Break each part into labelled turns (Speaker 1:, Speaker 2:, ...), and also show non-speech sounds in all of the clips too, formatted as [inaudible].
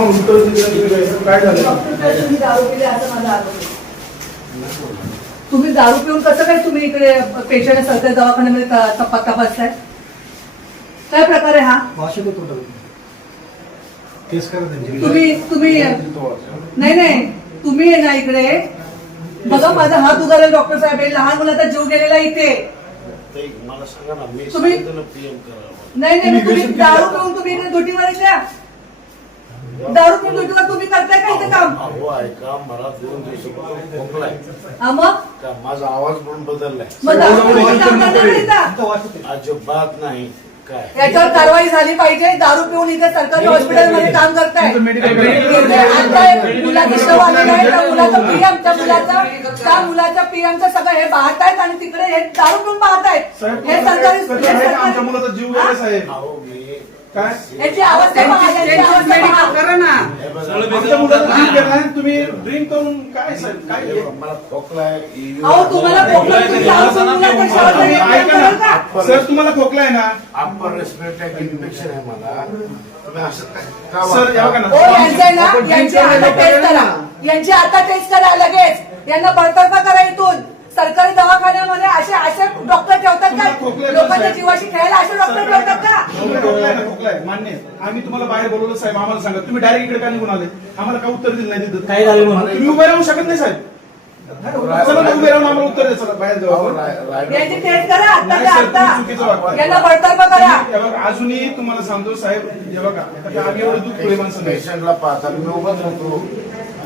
Speaker 1: काय झालं
Speaker 2: तुम्ही दारू पिली असं माझा आरोप आहे. तुम्ही दारू पिऊन कसं काय तुम्ही इकडे पेशंट सरकारी दवाखान्यामध्ये त- तपा तपासताय काय प्रकार आहे हा
Speaker 3: वाशिक होतो डबल. केस करा त्यांची
Speaker 2: तुम्ही तुम्ही नाही नाही तुम्ही आहे ना इकडे. बघा माझा हात उगारेल डॉक्टर साहेब. हे लहान मुलाचा जीव गेलेला इथे.
Speaker 4: ते मला सांगा ना मी
Speaker 2: तुम्ही-
Speaker 4: सांगतो ना पीएम करा
Speaker 2: नाही नाही
Speaker 3: तुम्ही
Speaker 2: दारू. पिऊन तुम्ही इकडे ड्युटीवर येत्या दारू पिऊन ड्युटीवर तुम्ही करताय का इथे काम?
Speaker 4: अहो ऐका मला दोन दिवसापासून खोकलाय
Speaker 2: हा मग?
Speaker 4: का माझा आवाज पण बदललाय.
Speaker 2: मग दारू पिऊन तुम्ही काम करणार नाही का?
Speaker 3: इथं.
Speaker 4: अजिबात नाही.
Speaker 2: याच्यावर कारवाई झाली पाहिजे. दारू पिऊन इथे सरकारी हॉस्पिटलमध्ये काम करताय. मुलाचा त्या मुलाचं पीएम त्या मुलाचं त्या मुलाच्या पीएमचं सगळं हे पाहतायत आणि तिकडे हे दारू पिऊन पाहतायत. हे सरकारी
Speaker 1: तुम्ही ड्रिंक करून काय काय सर तुम्हाला खोकला आहे ना?
Speaker 4: अप्पर रेस्पिरेटरी इन्फेक्शन आहे मला. तुम्ही असं काय का
Speaker 1: सर
Speaker 2: यांचे आता टेस्ट करा. यांची आता टेस्ट करा लगेच. यांना बडतर्फ करा इथून. सरकारी दवाखान्यामध्ये असे असे डॉक्टर ठेवतात का? लोकांच्या? जीवाशी खेळायला असे डॉक्टर ठेवतात का?
Speaker 1: मान्य आहे. आम्ही तुम्हाला बाहेर बोलवलं साहेब. आम्हाला सांगा. तुम्ही डायरेक्ट इकडे का निघून आले? आम्हाला काय उत्तर दिलं नाही तिथं?
Speaker 3: काय झालं?
Speaker 1: तुम्ही उभे राहू शकत नाही साहेब. उभे राहून आम्हाला उत्तर द्या. चला बाहेर जाऊ अजूनही तुम्हाला सांगतो साहेब हे बघा आता आम्ही एवढं दूध पुढे माणसं नाही
Speaker 4: पेशंटला पाहता. मी उभंच होतो.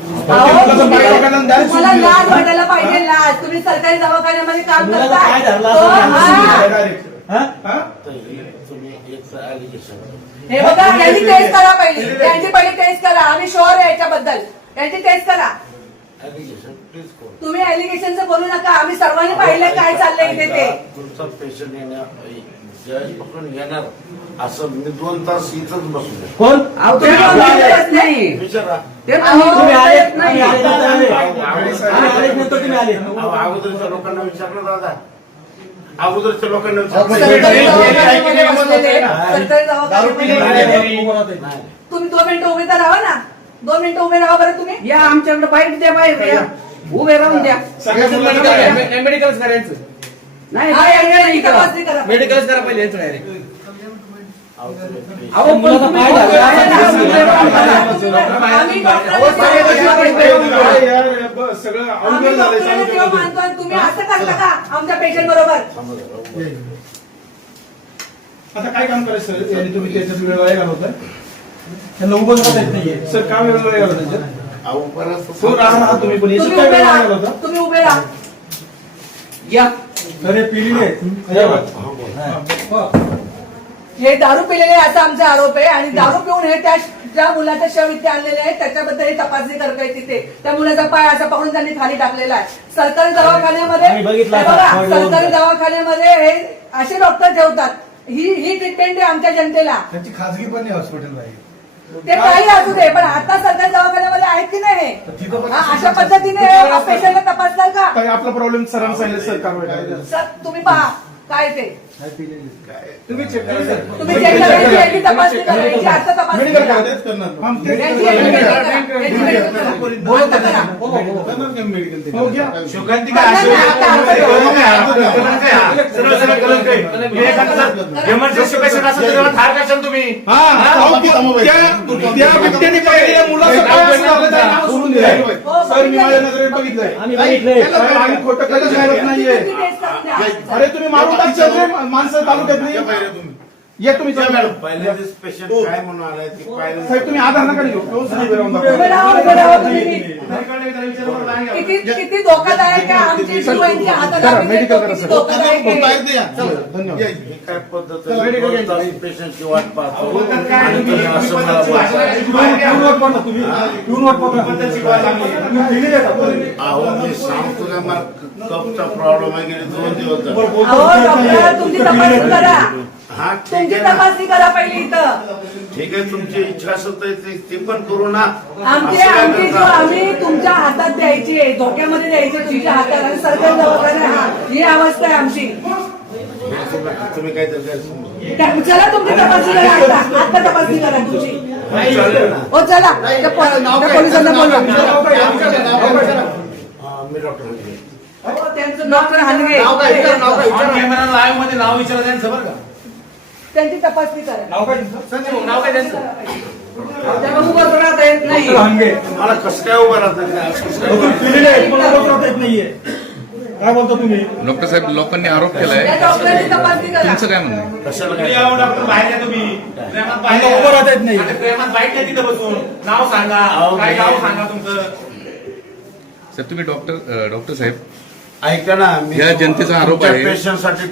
Speaker 2: तुम्हाला. लाज वाटायला पाहिजे लाज. तुम्ही सरकारी दवाखान्यामध्ये काम
Speaker 3: धरलं
Speaker 2: हो, हा.
Speaker 3: हा?
Speaker 1: हा?
Speaker 4: हे
Speaker 2: हे बघा यांची टेस्ट करा पहिली. यांची पहिली टेस्ट करा. आम्ही शुअर आहे याच्याबद्दल. यांची टेस्ट करा. तुम्ही एलिगेशनचं बोलू नका. आम्ही सर्वांनी पाहिलं काय चाललंय इथे ते.
Speaker 4: तुमचा पेशंट जज पकडून येणार असं मी दोन तास इथंच बसलो
Speaker 3: कोण?
Speaker 5: अहो, तुम्ही आलेच नाही.
Speaker 4: विचारा.
Speaker 5: ते
Speaker 3: तुम्ही आले
Speaker 5: नाही.
Speaker 3: आले आले. आम्ही तुम्ही आले
Speaker 4: अहो, अगोदरच्या लोकांना विचारलं दादा. अगोदरच्या लोकांना
Speaker 2: सरकारी
Speaker 4: विचारलं.
Speaker 2: दवाखान्यामध्ये बसलेले, सरकारी दवाखान्यामध्ये
Speaker 4: नाही
Speaker 2: तुम्ही दोन मिनिटं उभे तर राहा ना. दोन मिनिटं उभे राहा बरं तुम्ही.
Speaker 5: या आमच्याकडे बाईट द्या बाहेर या. उभे राहून द्या?
Speaker 6: मेडिकलच करायचं
Speaker 5: नाही
Speaker 2: हा,
Speaker 5: बाहेर या.
Speaker 2: तपासणी करा.
Speaker 6: पहिले यांचं.
Speaker 5: तुम्ही
Speaker 2: असं करता का? आमच्या पेशंट बरोबर.
Speaker 1: आता काय काम करायचं सर? तुम्ही त्याच्यात वेळ वाया घालवताय?
Speaker 3: त्यांना उभं करता येत नाहीये.
Speaker 1: सर काय वेळ वाया घालवता त्याच्यात? तुम्ही पण.
Speaker 2: तुम्ही
Speaker 1: काय
Speaker 2: उभे
Speaker 1: वेळ वाया
Speaker 2: राहा.
Speaker 1: घालवता?
Speaker 2: तुम्ही उभे राहा.
Speaker 5: या.
Speaker 3: अरे पिलेले आहेत.
Speaker 4: हो,
Speaker 2: दारू पिलेले आहे असा आमचा आरोप आहे आणि दारू पिऊन हे त्या ज्या मुलाच्या शव इथे आणलेले आहे त्याच्याबद्दल ही तपासणी करताय तिथे. त्या मुलाचा पाय असा पकडून त्यांनी खाली टाकलेला आहे. सरकारी दवाखान्यामध्ये
Speaker 3: आम्ही बघितलं
Speaker 2: हे
Speaker 3: आता.
Speaker 2: बघा, सरकारी. दवाखान्यामध्ये हे असे डॉक्टर ठेवतात. ही ही ट्रीटमेंट आहे आमच्या जनतेला.
Speaker 3: त्यांची खाजगी पण आहे हॉस्पिटल आहे
Speaker 2: ते काही असू दे पण आता सरकारी दवाखान्यामध्ये आहेत की नाही
Speaker 3: तर तिथं पण
Speaker 2: हा, अशा पद्धतीने पेशंटला तपासतात का?
Speaker 1: आपला प्रॉब्लेम सरांना सांगितलं सर कारवाई करायला.
Speaker 2: सर तुम्ही पहा. काय ते?
Speaker 1: तुम्ही चेक करा. सर
Speaker 2: तुम्ही चेक करायची याची तपासणी करायची आता तपासणी करा.
Speaker 1: हा,
Speaker 2: यांची. यांची करा. यांची medical करा. आता करा.
Speaker 3: हो, हो, हो.
Speaker 1: हो
Speaker 6: असेल तर त्याला ठार करशाल तुम्ही.
Speaker 1: हा, अहो, त्या त्या बिबट्याने पाहिलेल्या मुलाचं काय असं झालं त्याला नाव सोडून दिलंय. सर मी माझ्या नजरेत बघितलंय.
Speaker 3: आम्ही बघितलंय.
Speaker 1: साहेब, आम्ही खोटं कधीच घालत नाहीये.
Speaker 2: तुम्ही.
Speaker 1: अरे तुम्ही मारून टाकशाल रे माणसं तालुक्यात नाही. या तुम्ही चला मॅडम.
Speaker 4: पेशंट काय म्हणून आलाय ते पाहिलं
Speaker 1: साहेब तुम्ही आधार नका घेऊ. व्यवस्थित उभे राहून
Speaker 2: उभे
Speaker 1: दाखवा.
Speaker 2: राहा, उभे राहा तुम्ही. किती किती धोकादायक आहे आमची जीवांची हाताला
Speaker 1: करा,
Speaker 2: किती
Speaker 1: medical करा, सर.
Speaker 2: धोकादायक आहे.
Speaker 1: धन्यवाद.
Speaker 4: ही काय पद्धत
Speaker 1: चला.
Speaker 4: पेशंटची वाट पाहतो? आणि तुम्ही
Speaker 1: वाट पाहता.
Speaker 4: अहो मी सांगतो का मला कपचा प्रॉब्लेम आहे गेले दोन दिवस झाले.
Speaker 2: अहो डॉक्टर तुमची तपासणी करा.
Speaker 4: हा ठीक
Speaker 2: तुमची
Speaker 4: आहे ना.
Speaker 2: तपासणी करा पहिली इथं.
Speaker 4: ठीक आहे तुमची इच्छा असेल तर ते- ते पण करू ना.
Speaker 2: आमचे
Speaker 4: असं काय
Speaker 2: आमचे जो
Speaker 4: करता?
Speaker 2: आम्ही तुमच्या हातात द्यायचे धोक्यामध्ये द्यायचे तुमच्या हातात आणि सरकार दवाखाना हा ही अवस्था आहे आमची.
Speaker 4: तुम्ही- तुम्ही गैरसमज
Speaker 2: त्या- चला तुमची तपासणी करा आता. आता तपासणी करा तुमची.
Speaker 4: चालेल ना.
Speaker 2: हो चला. त्या पो- त्या पोलिसांना बोलवा.
Speaker 4: हा, मी डॉक्टर हंगे.
Speaker 5: हो, त्यांचं
Speaker 2: डॉक्टर
Speaker 6: ऑन कॅमेरा लाईव्हमध्ये नाव विचारा त्यांचं बरं का?
Speaker 2: त्यांची तपासणी करा.
Speaker 6: नाव काय तुमचं? नाव काय त्यांचं?
Speaker 5: त्याला उभं राहता येत नाही?
Speaker 4: मला कसं काय उभं राहतं काय असं काय?
Speaker 1: काय बोलतो तुम्ही?
Speaker 7: डॉक्टर साहेब लोकांनी आरोप केलाय. तुमचं काय म्हणणं
Speaker 6: डॉक्टर बाहेर या तुम्ही. प्रेमात बाहेर
Speaker 1: उभं राहता येत नाही.
Speaker 6: प्रेमात बाईट नाही तिथं बसून. नाव सांगा. काय नाव सांगा तुमचं?
Speaker 7: सर तुम्ही डॉक्टर डॉक्टर साहेब
Speaker 4: ऐका ना मी
Speaker 7: या जनतेचा आरोप आहे.
Speaker 4: पेशंटसाठी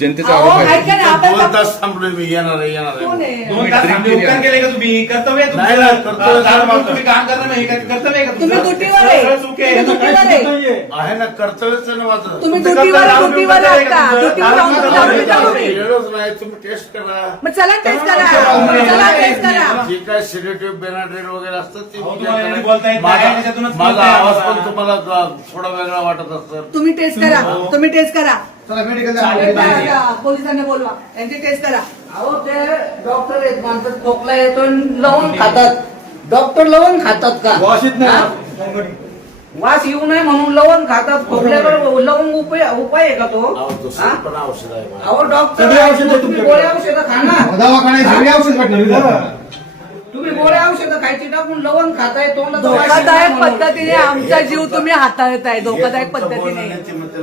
Speaker 7: जनतेचा
Speaker 2: अहो,
Speaker 7: आरोप आहे
Speaker 2: ऐका ना आपण
Speaker 4: दोन तास थांबलोय मी येणार आहे येणार
Speaker 2: कोण
Speaker 4: आहे
Speaker 2: आहे?
Speaker 6: दोन
Speaker 7: तुम्ही
Speaker 6: तास आमचे
Speaker 7: केली
Speaker 6: उपकार
Speaker 7: आहे.
Speaker 6: केले का तुम्ही कर्तव्य आहे
Speaker 4: नाही, नाही,
Speaker 6: तुमचं
Speaker 4: कर्तव्य
Speaker 6: दारू पिऊन. तुम्ही काम करणं नाही हे कर्तव्य आहे का
Speaker 2: तुम्ही? दुटीवर आहे
Speaker 6: चूक आहे.
Speaker 2: तुम्ही दुटीवर आहे
Speaker 4: आहे ना कर्तव्यच आहे ना माझं
Speaker 2: तुम्ही
Speaker 6: तुमचं
Speaker 2: दुटीवर
Speaker 6: कर्तव्य
Speaker 2: दुटीवर
Speaker 6: दारू पिऊन
Speaker 2: आता
Speaker 6: करताय का तुमचं?
Speaker 2: दारू पिता तुम्ही.
Speaker 4: गेलोच नाही तुम्ही टेस्ट करा.
Speaker 2: मग चला टेस्ट करा. चला टेस्ट करा.
Speaker 4: जे काय सिलेटिव्ह बेनाड्रेल वगैरे असतं ते
Speaker 6: अहो,
Speaker 4: घ्या
Speaker 6: तुम्हाला
Speaker 4: करा.
Speaker 6: एवढी बोलता येत नाही,
Speaker 4: माझा
Speaker 6: त्याच्यातूनच
Speaker 4: माझा
Speaker 6: बोलताय
Speaker 4: आवाज
Speaker 6: आम्हाला.
Speaker 4: पण तुम्हाला ग- थोडा वेगळा वाटत असतं.
Speaker 2: तुम्ही टेस्ट करा. तुम्ही टेस्ट करा.
Speaker 1: चला मेडिकल
Speaker 6: चालेल.
Speaker 2: पोलिसांना बोलवा. यांची टेस्ट करा.
Speaker 5: अहो ते डॉक्टर आहेत माणसं खोकला येतो आणि लवण खातात. डॉक्टर लवण खातात का?
Speaker 1: वाशीत
Speaker 5: हा?
Speaker 1: नाही
Speaker 5: वास येऊ नये म्हणून लवण खातात. खोकल्यावर लवंग उपाय उपाय आहे का तो?
Speaker 4: अहो,
Speaker 5: हा? डॉक्टर
Speaker 1: सगळे औषधं
Speaker 5: तुम्ही
Speaker 1: तुमच्याकडे.
Speaker 5: गोळ्या औषधं
Speaker 1: दवाखान्यात सगळी औषध भेटणार इथं.
Speaker 5: तुम्ही गोळ्या औषधं खायची टाकून लवण खाताय नये
Speaker 2: धोकादायक. पद्धतीने आमचा जीव तुम्ही हाताळत आहे धोकादायक
Speaker 4: हे
Speaker 2: पद्धतीने.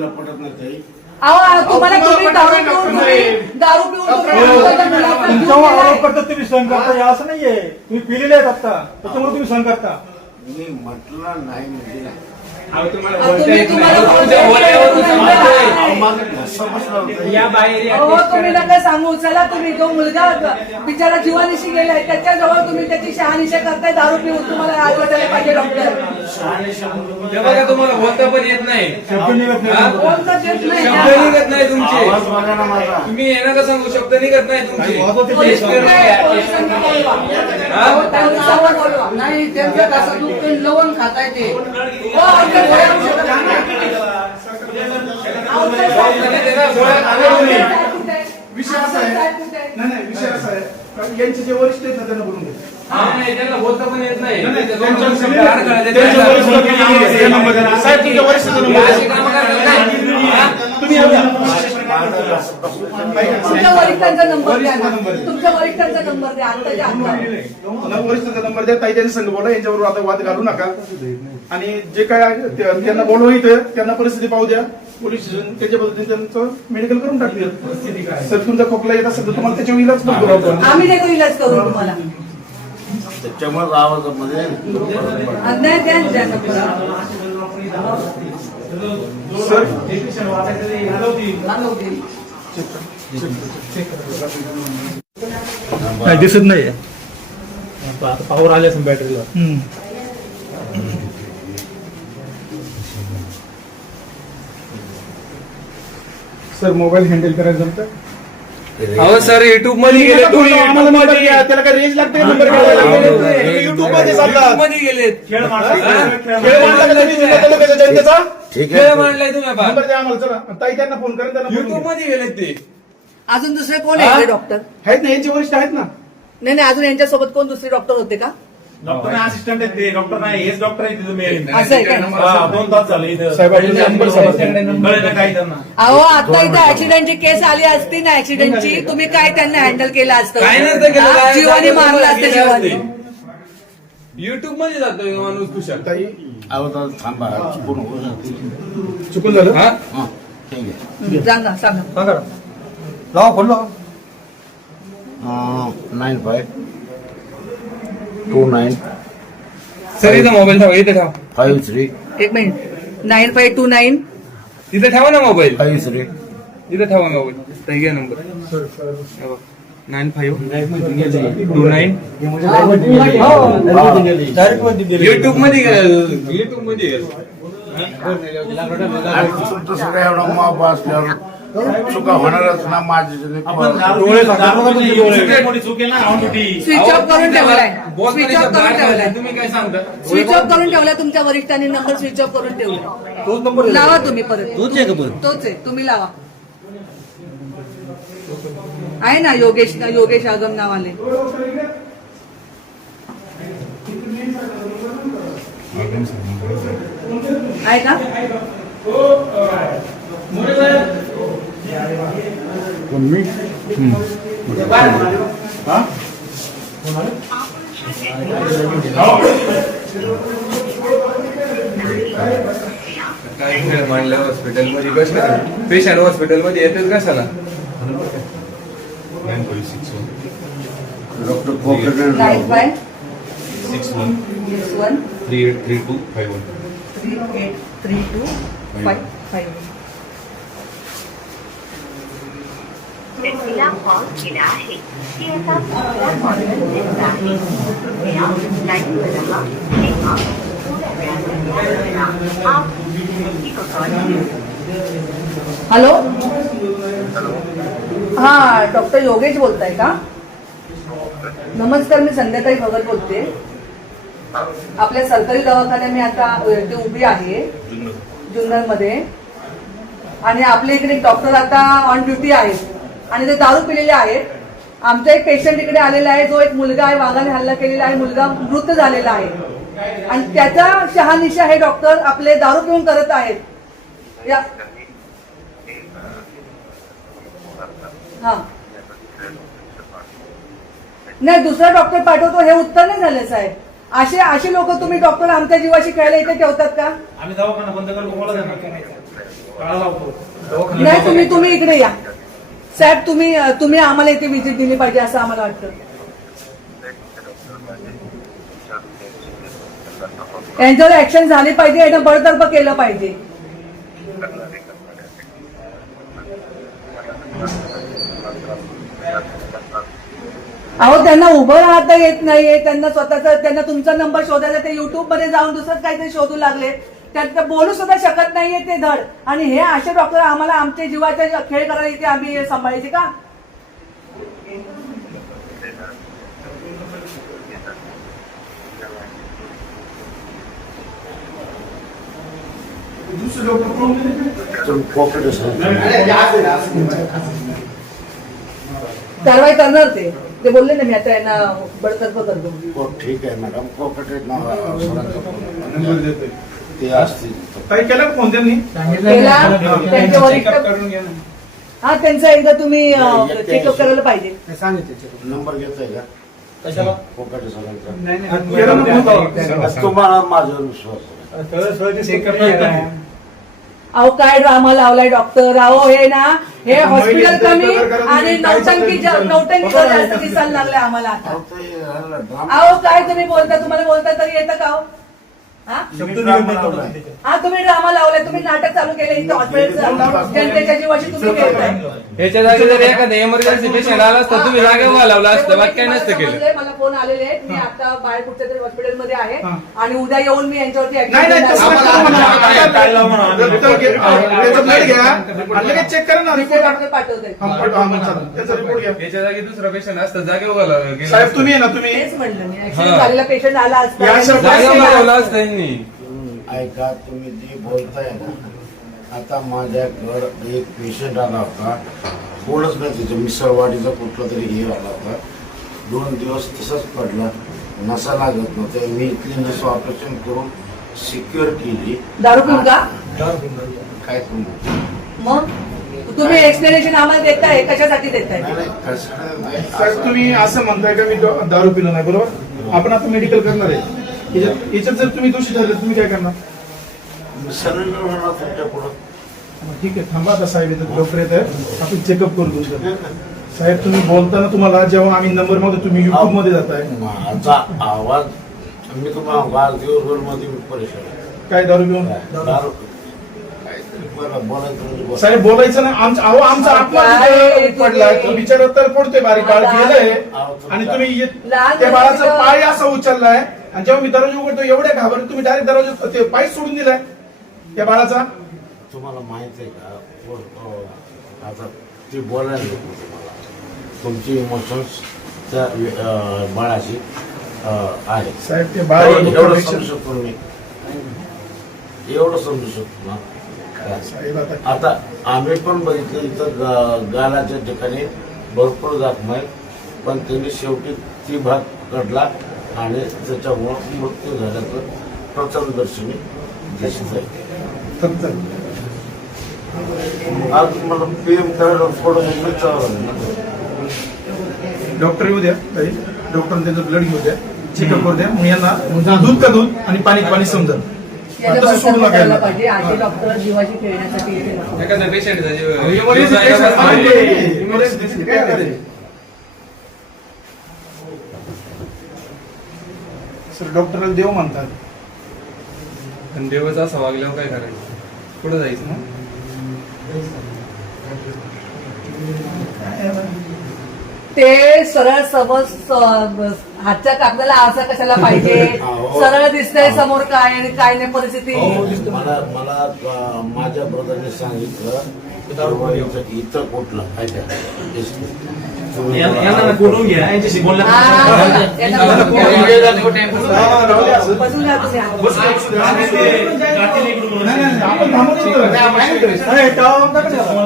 Speaker 4: पटत नाही.
Speaker 2: अहो तुम्हाला तुम्ही दारू पिऊन तुम्ही दारू पिऊन तुम्ही आमच्या मुलाचा जीव
Speaker 1: तुमच्यावर
Speaker 2: गेलाय.
Speaker 1: आरोप करतात तुम्ही सहन करता हे असं नाहीये. तुम्ही पिलेले आहेत आता त्याच्यामुळे तुम्ही सहन करता.
Speaker 4: मी म्हटलं नाही म्हणजे नाही.
Speaker 6: बोलता
Speaker 2: तुम्ही
Speaker 6: येत.
Speaker 2: बोलता येत. नका सांगू. चला तुम्ही. जो मुलगा बिचारा जीवानिशी गेलाय. त्याच्याजवळ तुम्ही त्याची शहानिशा करताय. दारू पिऊन तुम्हाला आजवायला पाहिजे डॉक्टर.
Speaker 8: हे बघा तुम्हाला बोलता पण येत नाही.
Speaker 1: शब्द निघत
Speaker 8: हा?
Speaker 1: नाही.
Speaker 8: निघत नाही तुमचे. तुम्ही येणार का सांगू. शब्द निघत नाही तुमचे.
Speaker 1: ते.
Speaker 5: नाही त्यांचं कसं दुखतं लवण खाताय ते.
Speaker 1: विषय असा आहे. नाही नाही विषय असा आहे यांचे जे वरिष्ठ आहेत ना त्यांना बोलून घे
Speaker 8: नाही त्यांना बोलता पण येत नाही
Speaker 1: त्यांच्या-
Speaker 8: दोन
Speaker 1: वरिष्ठ तुम्ही
Speaker 2: तुमच्या वरिष्ठांचा नंबर द्या ना. तुमच्या वरिष्ठांचा नंबर द्या. आत्ताच्या आत्ता
Speaker 1: मला वरिष्ठाचा नंबर द्या. ताई त्यांनी संघ बोला यांच्याबरोबर आता वाद घालू नका. आणि जे काय आहे त्यांना बोलवा इथं. त्यांना परिस्थिती पाहू द्या. पोलीस स्टेशन त्याच्या पद्धतीने त्यांचं मेडिकल करून टाकतील सर तुमचा खोकला येत असेल तर तुम्हाला त्याच्यावर इलाज पण करू आपण.
Speaker 2: आम्ही देतो इलाज करून तुम्हाला.
Speaker 4: त्याच्यामुळे आवाजामध्ये
Speaker 2: अन्याय द्या ना द्या नंबर.
Speaker 1: सर नाही दिसत नाही
Speaker 6: पावर आले असेल बॅटरीला
Speaker 1: सर मोबाईल हँडल करायला जमतं?
Speaker 8: अहो सर युट्यूबमध्ये गेले तुम्ही
Speaker 1: आम्हाला. त्याला काय रेंज लागते नंबर युट्यूबमध्ये मध्ये
Speaker 8: गेलेत.
Speaker 6: खेळ
Speaker 8: हा?
Speaker 1: खेळ मांडला. का तुम्ही जिल्हा तालुक्याच्या जनतेचा?
Speaker 4: ठीक
Speaker 8: खेळ
Speaker 4: आहे
Speaker 8: मांडलाय तुम्ही
Speaker 1: द्या आम्हाला चला. ताई त्यांना फोन करा त्यांना
Speaker 8: युट्यूब
Speaker 1: घ्या.
Speaker 8: मध्ये गेलेत ते.
Speaker 2: अजून दुसरे कोण आहे डॉक्टर
Speaker 1: आहेत ना यांचे वरिष्ठ आहेत ना?
Speaker 2: नाही नाही अजून यांच्यासोबत कोण दुसरे डॉक्टर होते का?
Speaker 6: डॉक्टर नाही असिस्टंट आहेत ते. डॉक्टर नाही हेच डॉक्टर आहे तिथं मेन
Speaker 2: असं आहे का?
Speaker 6: हा, दोन तास झाले इथं.
Speaker 1: साहेब, आपण नंबर सांगा.
Speaker 6: कळलं काय त्यांना.
Speaker 2: अहो आता इथं ऍक्सिडेंटची केस आली असती ना ऍक्सिडेंटची तुम्ही काय त्यांना हँडल केलं असतं?
Speaker 8: काय नसतं केलं,
Speaker 2: हा?
Speaker 8: काय-
Speaker 2: जीवानी
Speaker 8: काय
Speaker 2: मारलं असतं जीवानी.
Speaker 8: युट्यूबमध्ये जातोय माणूस तुषार
Speaker 1: ताई.
Speaker 4: अहो दादा थांबा. चुकून होऊ जाते.
Speaker 1: चुकून झालं?
Speaker 8: हा?
Speaker 4: हा, ठीक आहे.
Speaker 2: सांगा सांगा.
Speaker 1: सांगा लावा फोन लावा
Speaker 4: nine five two nine
Speaker 8: sir इथं मोबाईल ठेवा इथे ठेवा.
Speaker 4: फाईव्ह थ्री
Speaker 2: एक minute. Nine five two nine
Speaker 8: तिथे ठेवा ना मोबाईल
Speaker 4: फाईव्ह थ्री
Speaker 8: इथे ठेवा मोबाईल ताई घ्या number nine five two nine युट्यूबमध्ये युट्यूबमध्ये गेलं.
Speaker 4: चुका होणारच ना माझी
Speaker 6: मोठी चूक आहे ना
Speaker 2: स्विच ऑफ करून ठेवलाय. स्विच ऑफ करून ठेवलाय.
Speaker 8: तुम्ही काय सांगता
Speaker 2: स्विच ऑफ करून ठेवलाय तुमच्या वरिष्ठांनी नंबर स्विच ऑफ करून ठेवलाय.
Speaker 3: तोच नंबर आहे.
Speaker 2: लावा तुम्ही परत.
Speaker 3: तोच आहे का परत?
Speaker 2: तोच आहे. तुम्ही लावा. आहे ना योगेश योगेश आगम नावाले. आहे का?
Speaker 8: काय मांडलं हॉस्पिटलमध्ये कशाला पेशंट हॉस्पिटलमध्ये येतेच कशाला
Speaker 4: doctor
Speaker 2: five
Speaker 7: six one
Speaker 2: six one
Speaker 7: three eight three two five one
Speaker 2: three eight three two five five
Speaker 9: व्यक्तीला कॉल केला आहे ती आता व्यस्त आहे कृपया लाईनवर रहा किंवा थोड्या वेळाने करा आप व्यक्ती को कॉल
Speaker 2: हॅलो? हा डॉक्टर योगेश बोलताय का? नमस्कार मी संध्याकाळी भगत बोलते. आपल्या सरकारी दवाखान्यात मी आता इथे उभी आहे. जुन्नरमध्ये. आणि आपल्या इकडे एक डॉक्टर आता ऑन ड्युटी आहेत. आणि ते दारू पिलेले आहेत. आमचा एक पेशंट इकडे आलेला आहे जो एक मुलगा आहे वाघाने हल्ला केलेला आहे मुलगा मृत झालेला आहे. आणि त्याचा शहानिशा हे डॉक्टर आपले दारू पिऊन करत आहेत. या. हा. नाही दुसरा डॉक्टर पाठवतो हे उत्तर नाही झालं साहेब. असे असे लोक तुम्ही डॉक्टर आमच्या जीवाशी खेळायला इथे ठेवतात का?
Speaker 6: आम्ही दवाखाना बंद करतो मला द्या ना काळा लावतो.
Speaker 2: नाही तुम्ही तुम्ही इकडे या. साहेब तुम्ही तुम्ही आम्हाला इथे विजिट दिली पाहिजे असं आम्हाला वाटतं. यांच्यावर ऍक्शन झाली पाहिजे यांना बळतर्फ केलं पाहिजे. अहो त्यांना उभं राहता येत नाहीये त्यांना स्वतःचा त्यांना तुमचा नंबर शोधायचा ते युट्यूबमध्ये जाऊन दुसरंच काहीतरी शोधू लागले. त्यात बोलू सुद्धा शकत नाहीये ते धड. आणि हे असे डॉक्टर आम्हाला आमच्या जीवाचा खेळ करायला इथे आम्ही सांभाळायचे का? कारवाई करणार ते. ते बोलले ना मी आता यांना बडतर्फ करतो.
Speaker 4: हो ठीक आहे मॅडम.
Speaker 1: देतोय.
Speaker 4: ते असतील.
Speaker 1: काही केलं फोन त्यांनी?
Speaker 2: हा त्यांचा एकदा तुम्ही चेकअप करायला पाहिजे.
Speaker 4: नंबर घेताय का?
Speaker 6: कशाला?
Speaker 4: सरांचा? तुम्हाला माझा विश्वास आहे.
Speaker 2: अहो काय ड्रामा लावलाय डॉक्टर अहो हे ना हे हॉस्पिटल कमी आणि नौटंकी जा- नौटंकी जास्त दिसायला लागले आम्हाला आता.
Speaker 4: अहो, ते ह्याला ड्रामा-
Speaker 2: अहो काय तुम्ही बोलता? तुम्हाला बोलता तरी येतं का हा?
Speaker 6: शब्द निघत नाही तेवढा त्याच्यात.
Speaker 2: हा तुम्ही ड्रामा लावलाय तुम्ही नाटक चालू केले इथे हॉस्पिटलचं जनतेच्या जीवाशी तुम्ही खेळताय.
Speaker 8: याच्या जागी जर एखादा एमर्जन्सी पेशंट आला असता तुम्ही जागेवर लावला असतं बाकी काय नसतं केलं.
Speaker 2: समजलंय, मला फोन आलेले आहेत. मी आता बाहेर कुठच्या तरी हॉस्पिटलमध्ये आहे. आणि उद्या येऊन मी यांच्यावरती action
Speaker 1: नाही नाही
Speaker 2: घेणार
Speaker 1: तसं
Speaker 2: आहे.
Speaker 1: नका करू म्हणा.
Speaker 6: काय लावू म्हणा आम्ही?
Speaker 1: रक्त घे- त्याचा ब्लड घ्या. आणि लगेच चेक करा ना
Speaker 2: दुसरे
Speaker 1: रिपोर्ट
Speaker 2: डॉक्टर पाठवते
Speaker 1: हा, हा, चालेल. त्याचा रिपोर्ट घ्या.
Speaker 8: याच्या जागी दुसरा पेशंट असतं जागेवर
Speaker 1: साहेब तुम्ही आहे ना तुम्ही.
Speaker 2: तेच म्हणलं मी. ऍक्सिडेंट
Speaker 8: हा.
Speaker 2: झालेला पेशंट आला असता.
Speaker 1: या शब्दात
Speaker 8: जागेवर लावला असतं यांनी.
Speaker 4: ऐका तुम्ही जे बोलताय ना आता माझ्याकडं एक पेशंट आला होता. कोणच नाही तिथं मिसळवाडीचा कुठला तरी हे आला होता. दोन दिवस तसंच पडला. नसा लागत नव्हतं. मी इथली नस ऑपरेशन करून सिक्युअर केली.
Speaker 2: दारू पिऊन का?
Speaker 4: काय तुम्ही
Speaker 2: मग? तुम्ही एक्सप्लेनेशन आम्हाला देताय कशासाठी देताय?
Speaker 4: नाही नाही कसं नाही.
Speaker 1: साहेब तुम्ही असं म्हणताय का मी दारू पिलो नाही बरोबर? आपण आता मेडिकल करणार आहे. याच्यात याच्यात जर तुम्ही दोषी तुम्ही काय करणार?
Speaker 4: सरेंडर होणार तुमच्या पुढं.
Speaker 1: ठीक आहे थांबा आता साहेब इथं डॉक्टर येत आहे आपण चेकअप करू तुमचं साहेब तुम्ही बोलताना तुम्हाला जेव्हा आम्ही नंबर मागतो तुम्ही युट्यूबमध्ये जाताय.
Speaker 4: माझा आवाज मी तुम्हाला आवाज दिवसभरमध्ये मी परेशान आहे.
Speaker 1: काय दारू पिऊन?
Speaker 4: दारू. काहीतरी मला बोलायचं म्हणजे बोला.
Speaker 1: साहेब बोलायचं ना आमचा अहो आमचा
Speaker 2: काय
Speaker 1: तो? बिचारा तर पडतोय बारीक. बाळ गेलंय. आणि तुम्ही ये- त्या बाळाचा पाय असा उचललाय. आणि जेव्हा मी दरवाजा उघडतो एवढ्या घाबरत तुम्ही डायरेक्ट दरवाजा ते पाय सोडून दिलाय. त्या बाळाचा.
Speaker 4: तुम्हाला माहीत आहे का? आता ते बोलायला नको तुम्हाला तुमची इमोशन्स त्या अं, बाळाशी अं, आहेत
Speaker 1: साहेब ते बाळ
Speaker 4: एवढं समजू शकतो मी. एवढं समजू शकतो ना?
Speaker 1: साहेब आता
Speaker 4: आता आम्ही पण बघितलं इथं गा- गालाच्या ठिकाणी भरपूर जखम आहे पण त्यांनी शेवटी ती भाग काढला आणि त्याच्यामुळं मृत्यू झाल्याचं प्रथमदर्शनी दिसत आहे.
Speaker 1: फक्त
Speaker 4: आज मला पीएम करायला थोडं विचारावं लागलं.
Speaker 1: डॉक्टर येऊ द्या ताई. डॉक्टर त्यांचं ब्लड घेऊ द्या. चेकअप करू द्या. मग यांना दूध का दूध आणि पाणी पाणी समजा
Speaker 2: याच्या
Speaker 1: तसं सोडू नका
Speaker 2: करायला
Speaker 1: यांना.
Speaker 2: पाहिजे आधी डॉक्टर जीवाची खेळण्यासाठी येते नको.
Speaker 8: एखादा पेशंट
Speaker 1: Emergency case आहे. Emergency case आहे. काय करायचं? सर डॉक्टरला देव म्हणतात.
Speaker 8: पण देवाचं असं वागल्यावर काय करायचं? पुढे जायचं ना?
Speaker 2: ते सरळ समज हातच्या कागदाला आरसा कशाला पाहिजे. [laughs] सरळ दिसतंय समोर काय आणि काय नाही परिस्थिती?
Speaker 4: मला मला माझ्या ब्रदरने सांगितलं इथं कुठलं काय काय तुम्ही
Speaker 6: यांना बोलवून घ्या यांच्याशी बोलण्या
Speaker 2: हा, यांना बघून घ्या.
Speaker 1: हा, राहू द्या असं.
Speaker 2: बसून घ्या तुम्ही.
Speaker 6: बस आणि ते गाठील इकडून
Speaker 1: नाही, नाही, नाही, आपण थांबून येतो. अरे, टाळा नका त्याला.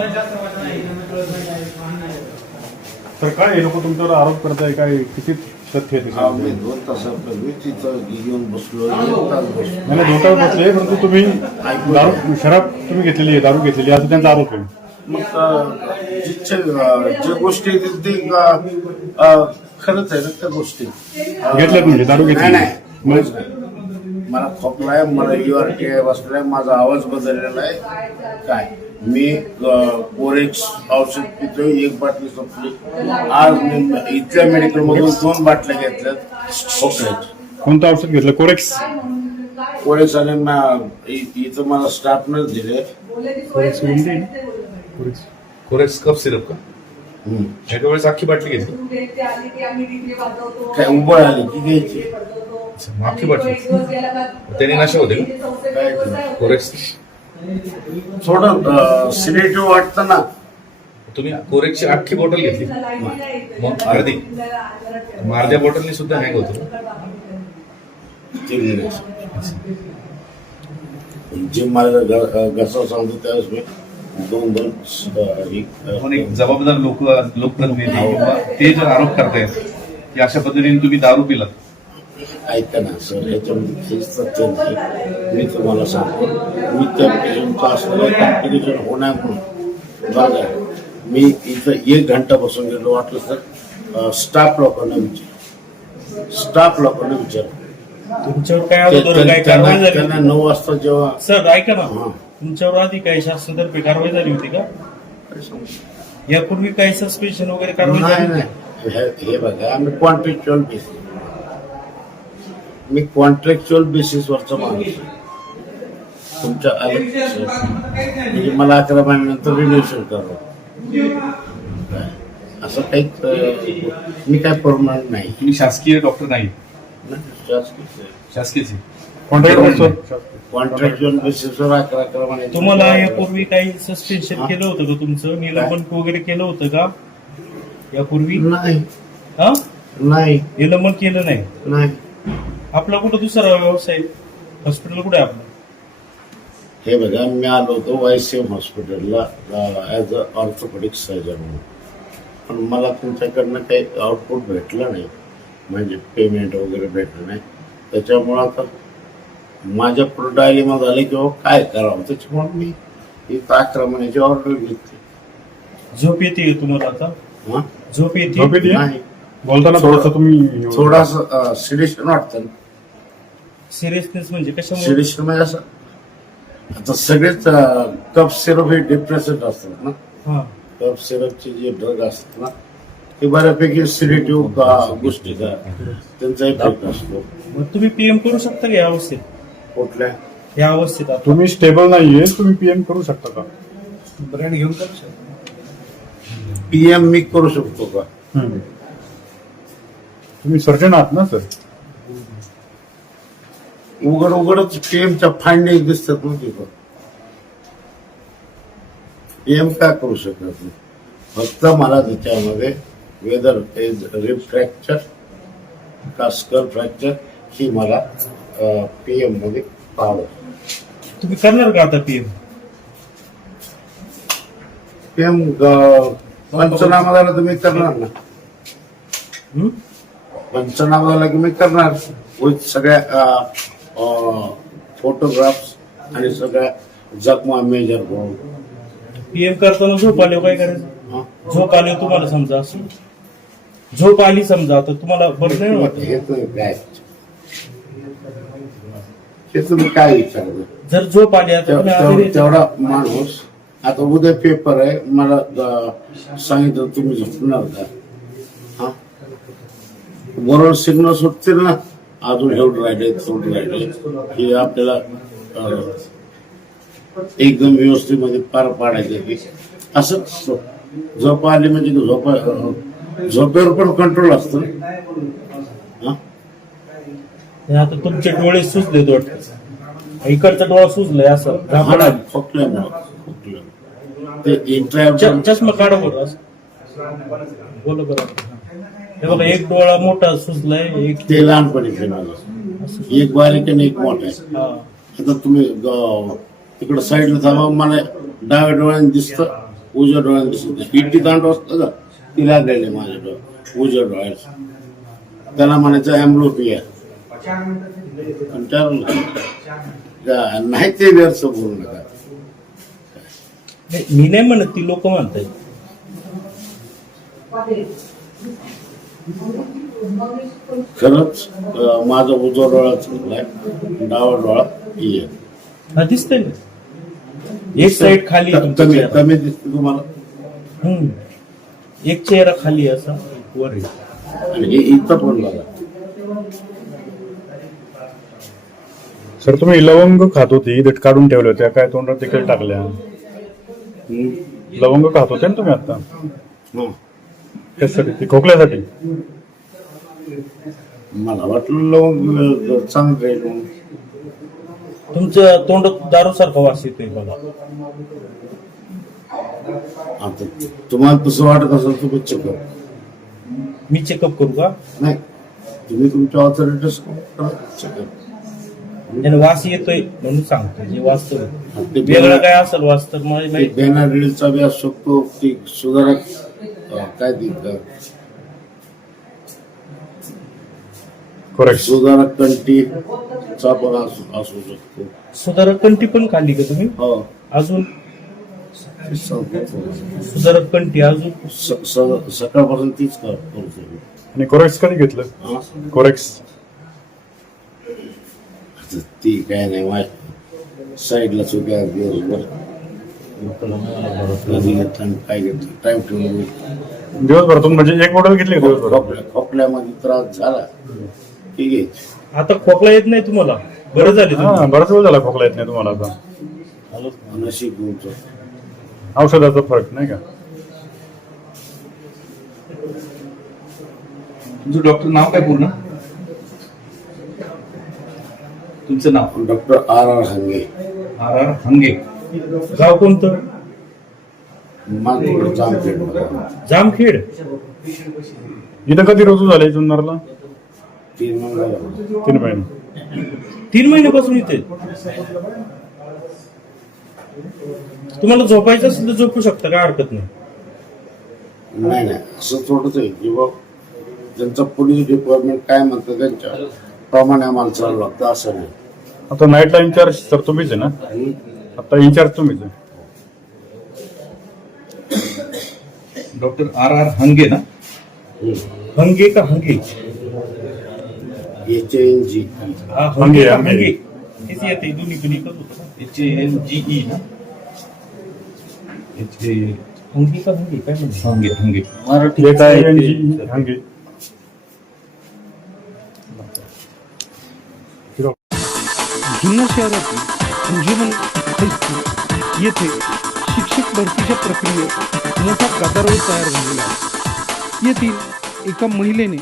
Speaker 3: तर काय हे लोक तुमच्यावर आरोप करताय काय किती तथ्य आहे
Speaker 4: हा, मी
Speaker 3: त्याच्यामध्ये?
Speaker 4: दोन तासापूर्वी तिथं येऊन बसलो एक तास बसलो
Speaker 3: नाही नाही, धोका बसले परंतु तुम्ही दारू शराब तुम्ही घेतलेली आहे दारू घेतलेली आहे असं त्यांचा आरोप आहे
Speaker 4: मग अं, ज्या गोष्टी ते खरंच आहे ना त्या गोष्टी. अं,
Speaker 3: घेतल्यात म्हणजे, दारू घेतली?
Speaker 4: नाही मुळीच नाही. मला खोकला आहे मला युआरटी आहे बसलाय माझा आवाज बदललेला आहे. काय? मी कोरेक्स औषध पितोय एक बाटली संपली. आज मी इथल्या मेडिकल मधून दोन बाटल्या घेतल्यात. खोकल्याच्या
Speaker 3: कोणतं औषध घेतलं? कोरेक्स
Speaker 4: कोरेक्स आणि मा- इ- इथं मला स्टाफनच दिले.
Speaker 7: कोरेक्स. कप सिरप का?
Speaker 4: हम्म.
Speaker 7: एका वेळेस अख्खी बाटली घेतली.
Speaker 4: काय उभं आली की घ्यायची?
Speaker 7: अख्खी बाटली. त्याने नशा होते का? कोरेक्स.
Speaker 4: थोडं सिलेटिव्ह वाटतं ना.
Speaker 7: तुम्ही कोरेक्सची अख्खी बॉटल घेतली. मग अर्धी. मग अर्ध्या बॉटलनी सुद्धा हँग होतो.
Speaker 4: ते घेण्याचं. जे मला घसा सांगतो त्यावेळेस मी दोन दोन
Speaker 6: पण एक जबाबदार लोक लोकप्रतिनिधी किंवा ते जर आरोप करतायत की अशा पद्धतीने तुम्ही दारू पिलात?
Speaker 4: ऐका ना सर नाही. मी तुम्हाला सांगतो. मी त्या पेशंटचा असलेलं कॉम्प्लिकेशन होण्यामुळे बरं का मी इथं एक घंटा बसून गेलो वाटलं तर स्टाफ लोकांना विचार स्टाफ लोकांना विचार
Speaker 10: तुमच्यावर काय
Speaker 4: त्यांना? नऊ वाजता जेव्हा
Speaker 10: सर ऐका ना.
Speaker 4: हा.
Speaker 10: तुमच्यावर आधी काही शासनातर्फे कारवाई झाली होती का? यापूर्वी काही सस्पेन्शन वगैरे कारवाई
Speaker 4: नाही
Speaker 10: झाली
Speaker 4: नाही? हे हे बघा आम्ही कॉन्ट्रॅक्च्युअल बेसिस मी कॉन्ट्रॅक्च्युअल बेसिसवरचा माणूस आहे. तुमच्या आलं म्हणजे मला अकरा महिन्यानंतर रिन्युएशन करावं काय? असं काही अं, मी काय परमनंट नाही.
Speaker 6: तुम्ही शासकीय डॉक्टर नाही. शासकीयची
Speaker 4: कॉन्ट्रॅक्च्युअल बेसिसवर अकरा अकरा महिने
Speaker 10: तुम्हाला यापूर्वी काही सस्पेन्शन केलं होतं का तुमचं? निलंबन वगैरे केलं होतं का? यापूर्वी?
Speaker 4: नाही.
Speaker 10: हा?
Speaker 4: नाही.
Speaker 10: निलंबन केलं नाही?
Speaker 4: नाही.
Speaker 10: आपला कुठं दुसरा व्यवसाय? हॉस्पिटल कुठे आहे आपलं?
Speaker 4: हे बघा मी आलो होतो वायसीएम हॉस्पिटलला ॲज अ ऑर्थोपेडिक सर्जन म्हणून. पण मला तुमच्याकडनं काही आउटपुट भेटलं नाही. म्हणजे पेमेंट वगैरे भेटलं नाही. त्याच्यामुळं आता माझ्या डायलिमा झाले किंवा काय करावं? त्याच्यामुळे मी इथं अकरा महिन्याची ऑर्डर घेतली.
Speaker 10: झोप येते तुम्हाला आता?
Speaker 4: हा?
Speaker 10: झोप येते?
Speaker 3: झोप येते?
Speaker 4: नाही.
Speaker 3: बोलताना थोडस तुम्ही
Speaker 4: थोडासा सिलेक्शन वाटतं ना.
Speaker 10: सिरियसनेस म्हणजे कशामुळे?
Speaker 4: सिलेक्शन म्हणजे असं आता सगळेच कप सिरप हे डिप्रेशन असतात ना.
Speaker 10: हा.
Speaker 4: कफ सिरपचे जे ड्रग असतात ना ते बऱ्यापैकी सिलेटिव्ह गोष्टी का त्यांचा इफेक्ट असतो.
Speaker 10: मग तुम्ही पीएम करू शकता का या अवस्थेत?
Speaker 4: कुठल्या?
Speaker 10: या अवस्थेत आता.
Speaker 3: तुम्ही स्टेबल नाहीये तुम्ही पीएम करू शकता का?
Speaker 1: ब्रँड घेऊन करू शकतो.
Speaker 4: पीएम मी करू शकतो का?
Speaker 3: हम्म. तुम्ही सर्जन आहात ना सर
Speaker 4: उघड उघडच पीएमच्या फायंडिंग दिसतात ना तिथं. पीएम का करू शकत नाही? फक्त मला त्याच्यामध्ये वेदर इज रिप फ्रॅक्चर का स्कल फ्रॅक्चर ही मला पीएममध्ये पाहावं
Speaker 10: तुम्ही करणार का आता पीएम
Speaker 4: पीएम पंचनामा झाला तुम्ही करणार ना. पंचनामा झाला की मी करणार. विथ सगळ्या फोटोग्राफ्स आणि सगळ्या जखमा मेजर करून.
Speaker 10: पीएम करताना झोप आले काय करायचं?
Speaker 4: हं?
Speaker 10: झोप आले तुम्हाला समजा. असं झोप आली समजा आता तुम्हाला बरं नाही वाटत.
Speaker 4: हे काय हे तुम्ही काय विचारलं?
Speaker 10: जर झोप आली आता तुम्ही आजारी
Speaker 4: तेव-
Speaker 10: आहे.
Speaker 4: तेवढा माणूस आता उद्या पेपर आहे मला अं, सांगितलं तुम्ही झोपणार का? हा? बरोबर सिग्नल सुटतील ना? अजून एवढं राहिले तेवढं राहिले. हे आपल्याला अं, एकदम व्यवस्थेमध्ये पार पाडायचं की असं झोप आली म्हणजे झोप झोपेवर पण कंट्रोल असतो ना.
Speaker 10: आता तुमचे डोळे सुजले वाटत. इकडचा डोळा सुजलाय असं. चष्मा काढा असं. बोला बरं हे बघा एक डोळा मोठा सुजलाय एक
Speaker 4: ते लहानपणी माझं एक बारीक आणि एक मोठा आहे. आता तुम्ही तिकडं साईडला थांबा मला डाव्या डोळ्याने दिसतं उजव्या डोळ्याने दिसत. नाही इट्टी दांड असतं का ती लागलेली माझ्या डोळ्या उजव्या डोळ्याला. त्याला म्हणायचं अँब्लोपिया नाही ते व्यर्थ बोलू नका.
Speaker 10: नाही, मी नाही म्हणत ती लोक म्हणतायत.
Speaker 4: खरंच माझा उजवा डोळा चुकलाय डावा डोळा ही आहे.
Speaker 10: हा दिसतंय ना? एक साईड खाली आहे तुमचा
Speaker 4: कमी
Speaker 10: चेहरा.
Speaker 4: कमी दिसते तुम्हाला?
Speaker 10: हम्म. एक चेहरा खाली आहे असा वर आहे.
Speaker 4: आणि हे इथं पण बघा.
Speaker 3: सर तुम्ही लवंग खात होती देठ काढून ठेवल्या होत्या काय तोंडात तिकडे टाकल्या. लवंग खात होते ना तुम्ही आता?
Speaker 4: हं.
Speaker 3: त्यासाठी ते खोकल्यासाठी?
Speaker 4: मला वाटलं लवंग चांगलं राहील म्हणून.
Speaker 10: तुमच्या तोंडात दारू सारखा वास येतोय बघा.
Speaker 4: आता तुम्हाला तसं वाटत असेल तुम्ही चेकअप
Speaker 10: मी चेकअप करू का?
Speaker 4: नाही. तुम्ही तुमच्या ऑथॉरिटीज चेकअप
Speaker 10: त्याने वास येतोय म्हणून सांगतो जे वास्तव आहे.
Speaker 4: ते
Speaker 10: वेगळं काय असेल वास तर मला माहीत
Speaker 4: बेनारिलचा बी असू शकतो ती सुधारक अं, काय ती अं,
Speaker 3: करेक्ट
Speaker 4: सुधारक कंटीचा पण असू असू शकतो
Speaker 10: सुधारक कंठी पण खाल्ली का तुम्ही
Speaker 4: हो
Speaker 10: अजून
Speaker 4: ते सांगतो.
Speaker 10: सुधारक कंठी अजून
Speaker 4: स- स- सकाळपासून तीच कर- करतो मी.
Speaker 3: आणि कोरेक्स कधी घेतलं
Speaker 4: हा?
Speaker 3: कोरेक्स
Speaker 4: आता ती काय नाही माझ्या साईडला चुक्या दिवसभर कधी घेतलं काय घेतलं टाइम ठेवून मी
Speaker 3: दिवसभरातून म्हणजे एक बॉटल घेतली का दिवसभर?
Speaker 4: खोकल्या खोकल्यामध्ये त्रास झाला. ठीक आहे.
Speaker 10: आता खोकला येत नाही तुम्हाला? बरं झाले
Speaker 3: हा
Speaker 10: तुम्ही
Speaker 3: बराच वेळ झाला खोकला येत नाही तुम्हाला आता.
Speaker 4: नशीब तुमचं
Speaker 3: औषधाचा फरक नाही का?
Speaker 6: तुमचं डॉक्टर नाव काय पूर्ण? तुमचं नाव?
Speaker 4: Doctor R R Hange.
Speaker 6: R R Hange.
Speaker 10: गाव कोणतं?
Speaker 4: मानपूर जामखेड.
Speaker 10: जामखेड?
Speaker 3: इथं कधी रोजू झाले जुन्नरला?
Speaker 4: तीन महिने झाले.
Speaker 3: तीन महिने.
Speaker 10: तीन महिन्यापासून इथे? तुम्हाला झोपायचं असेल तर झोपू शकता काय हरकत नाही.
Speaker 4: नाही नाही. असं थोडंच आहे की बा त्यांचं पोलीस डिपार्टमेंट काय म्हणतं त्यांच्या प्रमाणे आम्हाला चालू लागतं असं नाही.
Speaker 3: आता नाईटला इन्चार्ज तर तुम्हीच आहे ना. आता इन्चार्ज तुम्हीच आहे.
Speaker 6: डॉक्टर आर आर हंगे ना.
Speaker 10: हंगे का हंगे?
Speaker 4: एच एन जी
Speaker 10: हा
Speaker 3: हंगे,
Speaker 10: हंगे का
Speaker 3: हंगे.
Speaker 10: येते दोन्ही पण एकच होतं?
Speaker 6: एच एन जी ई ना? एच ए
Speaker 10: हंगे का हंगे? काय म्हणते
Speaker 6: हंगे हंगे.
Speaker 3: मराठी एक आहे NG, हंगे.
Speaker 11: भिन्न शहरातील जीवन हायस्कूल येथे शिक्षक भरतीच्या प्रक्रियेत मोठा गदारोळ तयार झालेला आहे. येथील एका महिलेने